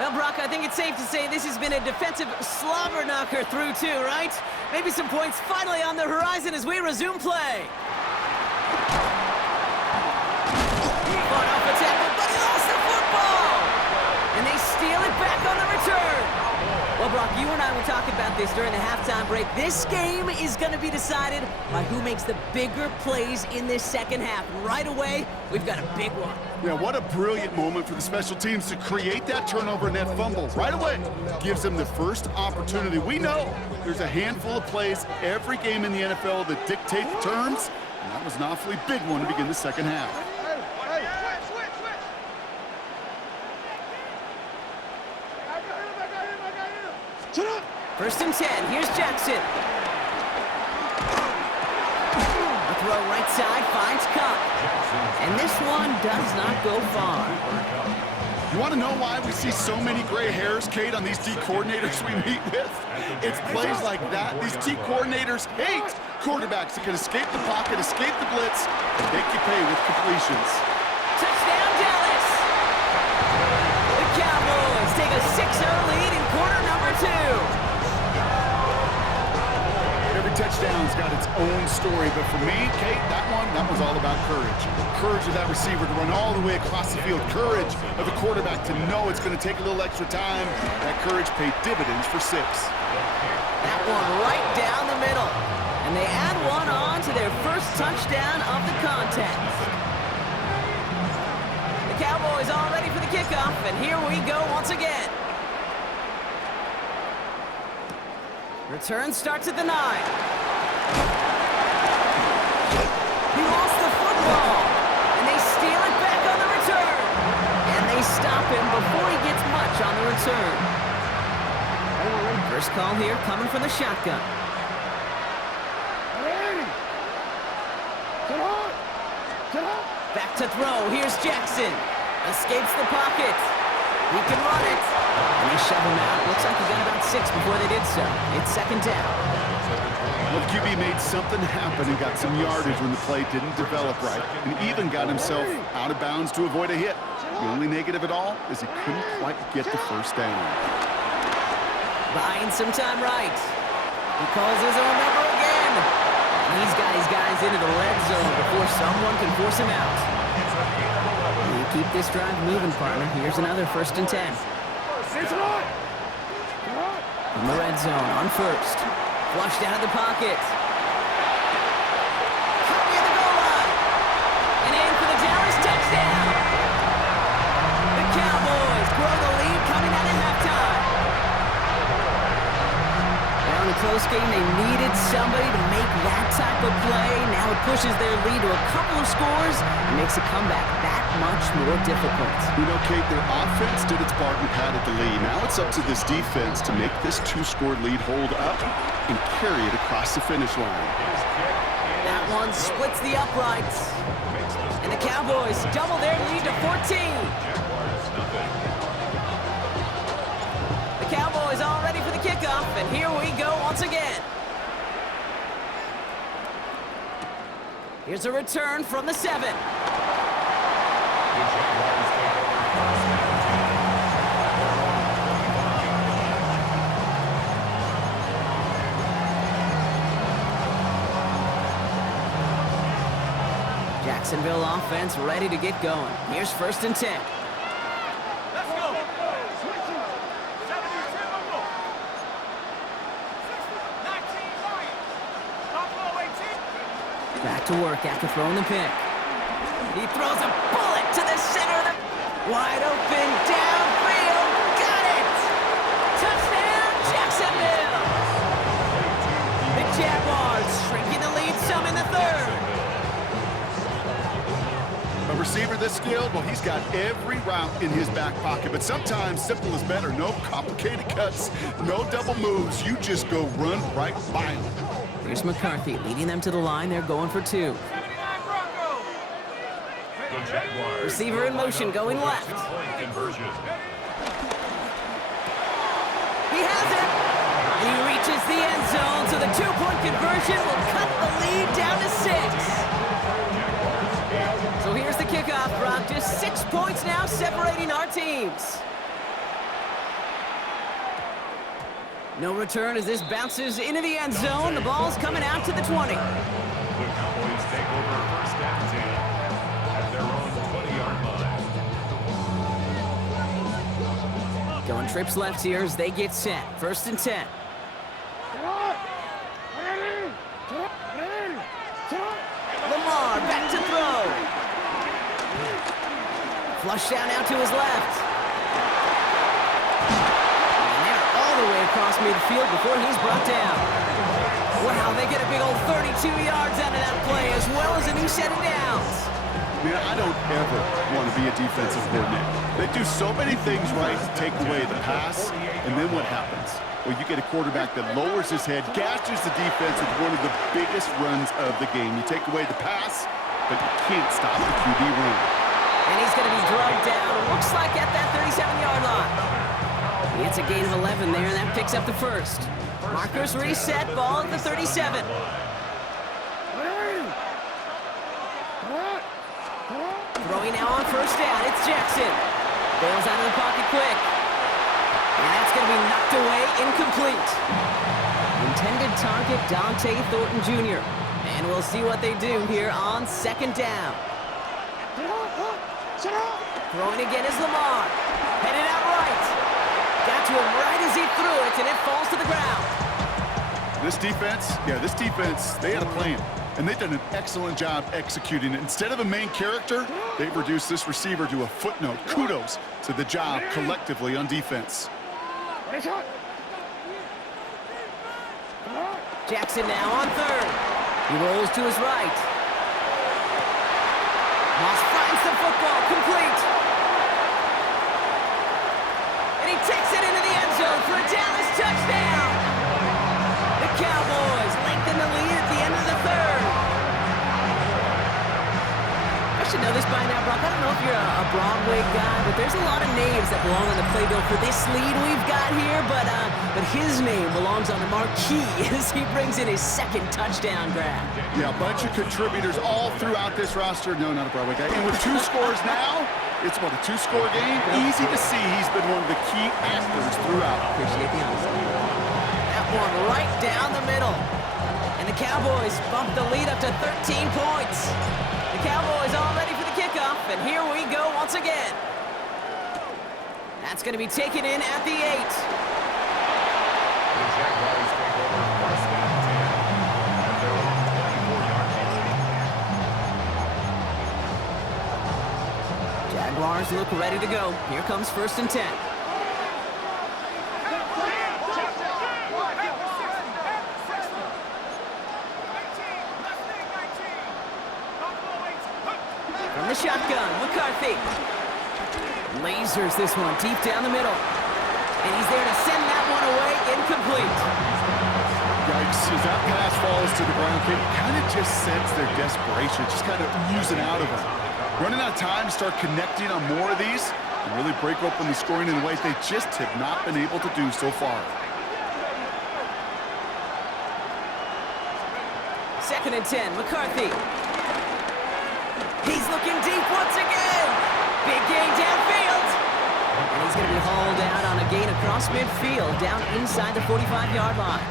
Well, Brock, I think it's safe to say this has been a defensive slobber knocker through two, right? Maybe some points finally on the horizon as we resume play. Fought off a tackle, but he lost the football! And they steal it back on the return. Well, Brock, you and I were talking about this during the halftime break. This game is going to be decided by who makes the bigger plays in this second half. Right away, we've got a big one. Yeah, what a brilliant moment for the special teams to create that turnover and that fumble right away. Gives them the first opportunity. We know there's a handful of plays every game in the NFL that dictate the terms, and that was an awfully big one to begin the second half. First and 10, here's Jackson. A throw right side, finds Cup. And this one does not go far. You want to know why we see so many gray hairs, Kate, on these D coordinators we meet with? It's plays like that these D coordinators hate. Quarterbacks that can escape the pocket, escape the blitz, and make you pay with completions. Touchdown, Dallas! The Cowboys take a 6-0 lead in quarter number 2. Every touchdown's got its own story, but for me, Kate, that was all about courage. Courage of that receiver to run all the way across the field. Courage of the quarterback to know it's going to take a little extra time. That courage paid dividends for 6. That one right down the middle. And they add one on to their first touchdown of the contest. The Cowboys all ready for the kickoff, and here we go once again. Return starts at the 9. He lost the football, and they steal it back on the return. And they stop him before he gets much on the return. First call here coming from the shotgun. Back to throw. Here's Jackson. Escapes the pocket. He can run it. And they shove him out. Looks like he got about 6 before they did so. It's second down. Well, the QB made something happen and got some yardage when the play didn't develop right, and even got himself out of bounds to avoid a hit. The only negative at all is he couldn't quite get the first down. Buying some time right. He calls his own number again. And he's got his guys into the red zone before someone can force him out. You keep this drive moving, partner. Here's another first and 10. In the red zone on first. Flushed out of the pocket. Cut near the goal line. And in for the Dallas touchdown. The Cowboys grow the lead coming out of halftime. Well, in a close game, they needed somebody to make that type of play. Now it pushes their lead to a couple of scores and makes a comeback that much more difficult. You know, Kate, their offense did its part and padded the lead. Now it's up to this defense to make this 2-score lead hold up and carry it across the finish line. That one splits the uprights. And the Cowboys double their lead to 14. The Cowboys all ready for the kickoff, and here we go once again. Here's a return from the 7. Jacksonville offense ready to get going. Here's first and 10. Let's go. Back to work after throwing the pick. He throws a bullet to the center of the... Wide open, downfield, got it! Touchdown, Jacksonville! The Jaguars shrinking the lead some in the 3rd. A receiver this skilled, well, he's got every route in his back pocket, but sometimes simple is better. No complicated cuts, no double moves. You just go run right by him. Here's McCarthy leading them to the line. They're going for 2. Receiver in motion, going left. He has it. He reaches the end zone, so the 2-point conversion will cut the lead down to 6. So here's the kickoff, Brock. Just 6 points now separating our teams. No return as this bounces into the end zone. The ball's coming out to the 20. The Cowboys take over first and 10 at their own 20-yard line. Going trips left here as they get set. First and 10. Lamar back to throw. Flush down out to his left. And they're all the way across midfield before he's brought down. Wow, they get a big old 32 yards out of that play as well as a new set of downs. Man, I don't ever want to be a defensive coordinator. They do so many things right to take away the pass, and then what happens? Well, you get a quarterback that lowers his head, gashes the defense with one of the biggest runs of the game. You take away the pass, but you can't stop the QB run. And he's going to be drugged down, looks like at that 37-yard line. He gets a gain of 11 there, and that picks up the first. Markers reset, ball at the 37. Throwing now on first down, it's Jackson. Bails out of the pocket quick. And that's going to be knocked away, incomplete. Intended target, Dante Thornton Jr. And we'll see what they do here on second down. Throwing again is Lamar. Headed out right. Got to him right as he threw it, and it falls to the ground. This defense, they had a plan. And they've done an excellent job executing it. Instead of a main character, they've reduced this receiver to a footnote. Kudos to the job collectively on defense. Jackson now on third. He rolls to his right. Moss finds the football, complete. And he takes it into the end zone for a Dallas touchdown. The Cowboys lengthen the lead at the end of the third. I should know this by now, Brock. I don't know if you're a Broadway guy, but there's a lot of names that belong on the playbill for this lead we've got here, but his name belongs on the marquee as he brings in his second touchdown grab. Yeah, a bunch of contributors all throughout this roster. No, not a Broadway guy. And with 2 scores now, it's about a 2-score game. Easy to see he's been one of the key actors throughout. Appreciate the honesty. That one right down the middle. And the Cowboys bump the lead up to 13 points. The Cowboys all ready for the kickoff, and here we go once again. That's going to be taken in at the 8. The Jaguars take over first and 10 at their own 24-yard line. Jaguars look ready to go. Here comes first and 10. From the shotgun, McCarthy. Lasers this one deep down the middle. And he's there to send that one away, incomplete. Yikes, as that pass falls to the ground, you kind of just sense their desperation, just kind of oozing out of them. Running out of time to start connecting on more of these and really break open the scoring in ways they just have not been able to do so far. Second and 10, McCarthy. He's looking deep once again. Big gain downfield. And he's going to be hauled out on a gain across midfield, down inside the 45-yard line.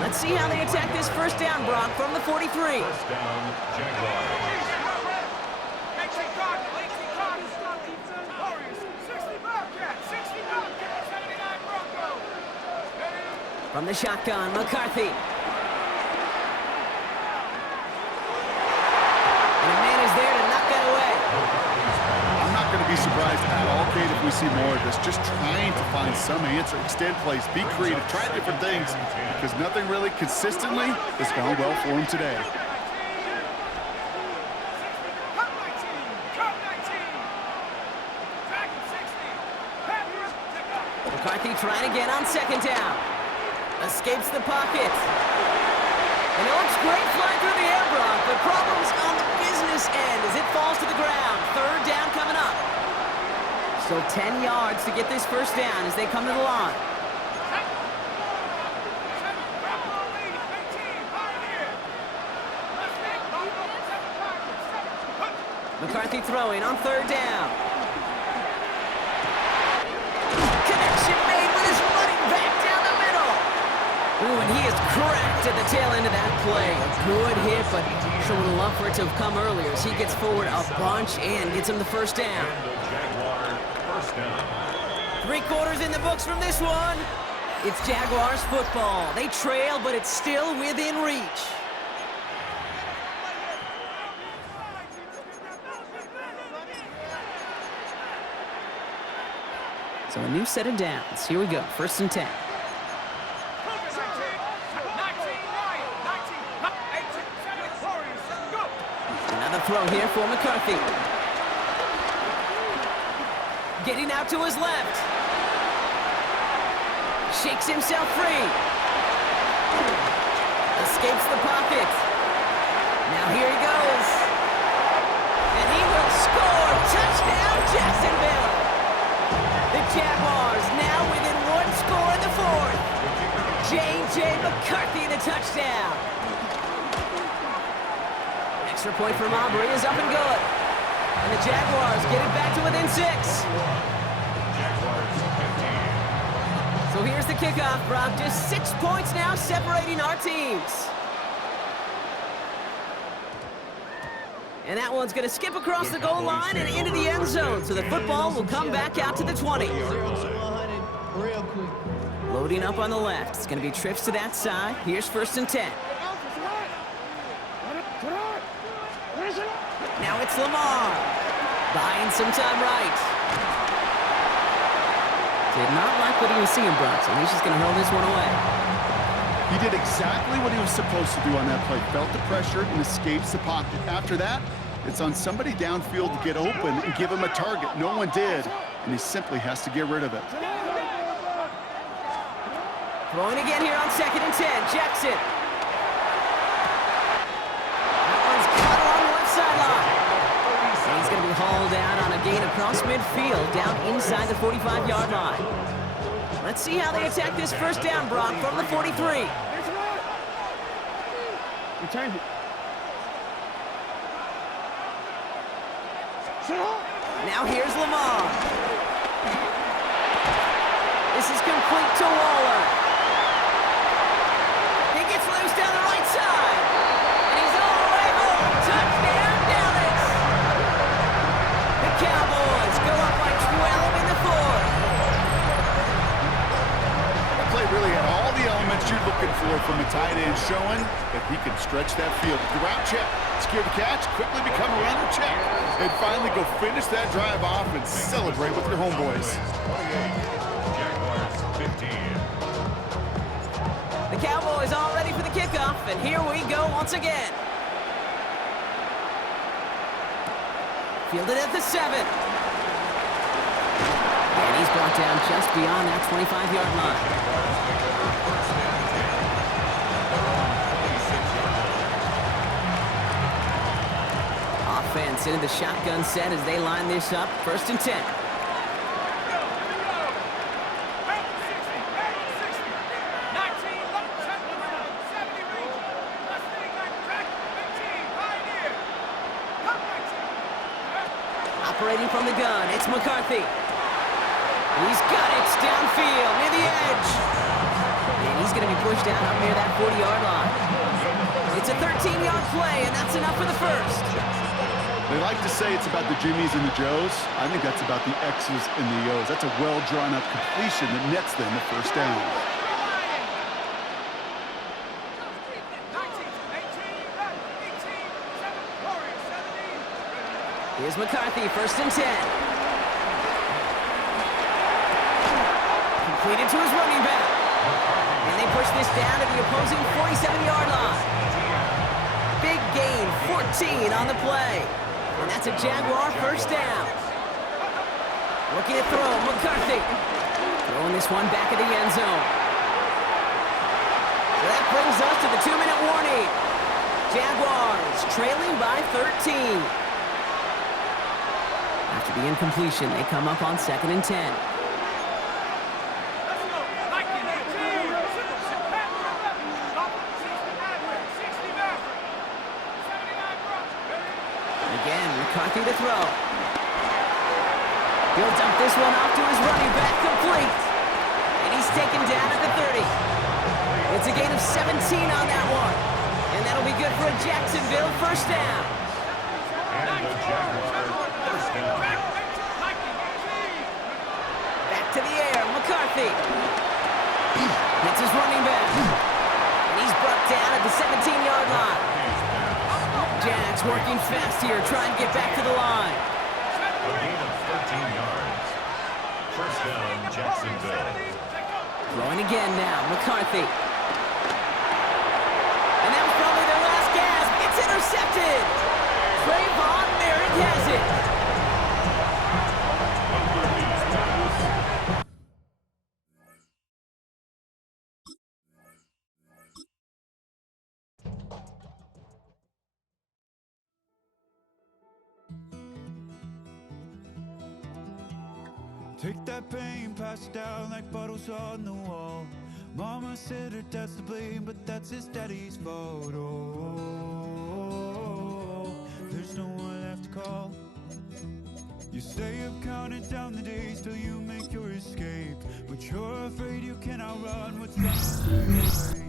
Let's see how they attack this first down, Brock, from the 43. First down, Jaguars. From the shotgun, McCarthy. And a man is there to knock that away. I'm not going to be surprised at all, Kate, if we see more of this. Just trying to find some answer, extend plays, be creative, try different things, because nothing really consistently has gone well for him today. McCarthy trying again on second down. Escapes the pocket. And it looks great flying through the air, Brock, but problems on the business end as it falls to the ground. Third down coming up. Still 10 yards to get this first down as they come to the line. McCarthy throwing on third down. Connection made with his running back down the middle. Ooh, and he is cracked at the tail end of that play. A good hit, but sure would have loved for it to have come earlier as he gets forward a bunch and gets him the first down. Jaguar, first down. 3 quarters in the books from this one. It's Jaguars football. They trail, but it's still within reach. So a new set of downs. Here we go, 1st and 10. Another throw here for McCarthy. Getting out to his left. Shakes himself free. Escapes the pocket. Now here he goes. And he will score. Touchdown, Jacksonville. The Jaguars now within 1 score in the 4th. J.J. McCarthy, the touchdown. Extra point from Aubrey is up and good. And the Jaguars get it back to within 6. So here's the kickoff, Brock. Just 6 points now separating our teams. And that one's going to skip across the goal line and into the end zone. So the football will come back out to the 20. Loading up on the left. It's going to be trips to that side. Here's 1st and 10. Now it's Lamar. Buying some time right. Did not like what he was seeing, Brock, so he's just going to hurl this one away. He did exactly what he was supposed to do on that play. Felt the pressure and escapes the pocket. After that, it's on somebody downfield to get open and give him a target. No one did, and he simply has to get rid of it. Throwing again here on 2nd and 10. Jackson. That one's caught along the left sideline. And he's going to be hauled out on a gain across midfield down inside the 45-yard line. Let's see how they attack this 1st down, Brock, from the 43. Return it. Now here's Lamar. This is complete to Waller. He gets loose down the right side. And he's all the way home. Touchdown, Dallas. The Cowboys go up by 12 in the 4th. That play really had all the elements you're looking for from a tight end, showing that he can stretch that field. The route check, secure the catch, quickly become a runner check, and finally go finish that drive off and celebrate with your homeboys. 28, Jaguars 15. The Cowboys all ready for the kickoff, and here we go once again. Fielded at the 7. And he's brought down just beyond that 25-yard line. Offense into the shotgun set as they line this up. 1st and 10. Operating from the gun, it's McCarthy. He's got it downfield near the edge. And he's going to be pushed down up near that 40-yard line. It's a 13-yard play, and that's enough for the 1st. They like to say it's about the Jimmies and the Joes. I think that's about the X's and the O's. That's a well-drawn-up completion that nets them the 1st down. Here's McCarthy, 1st and 10. Completed to his running back. And they push this down to the opposing 47-yard line. Big gain, 14 on the play. And that's a Jaguar 1st down. Looking to throw, McCarthy. Throwing this one back at the end zone. So that brings us to the 2-minute warning. Jaguars trailing by 13. After the incompletion, they come up on 2nd and 10. Again, McCarthy to throw. He'll dump this one off to his running back, complete. And he's taken down at the 30. It's a gain of 17 on that one. And that'll be good for a Jacksonville first down. And the Jaguar first down. Back to the air, McCarthy. Hits his running back. And he's brought down at the 17-yard line. Jags working fast here, trying to get back to the line. A gain of 13 yards. First down, Jacksonville. Throwing again now, McCarthy. And that was probably their last gasp. It's intercepted. Trayvon Merritt has it. Take that pain, pass it down like bottles on the wall. Mama said her dad's to blame, but that's his daddy's fault. Oh, there's no one left to call. You stay up counting down the days till you make your escape, but you're afraid you cannot run what's right.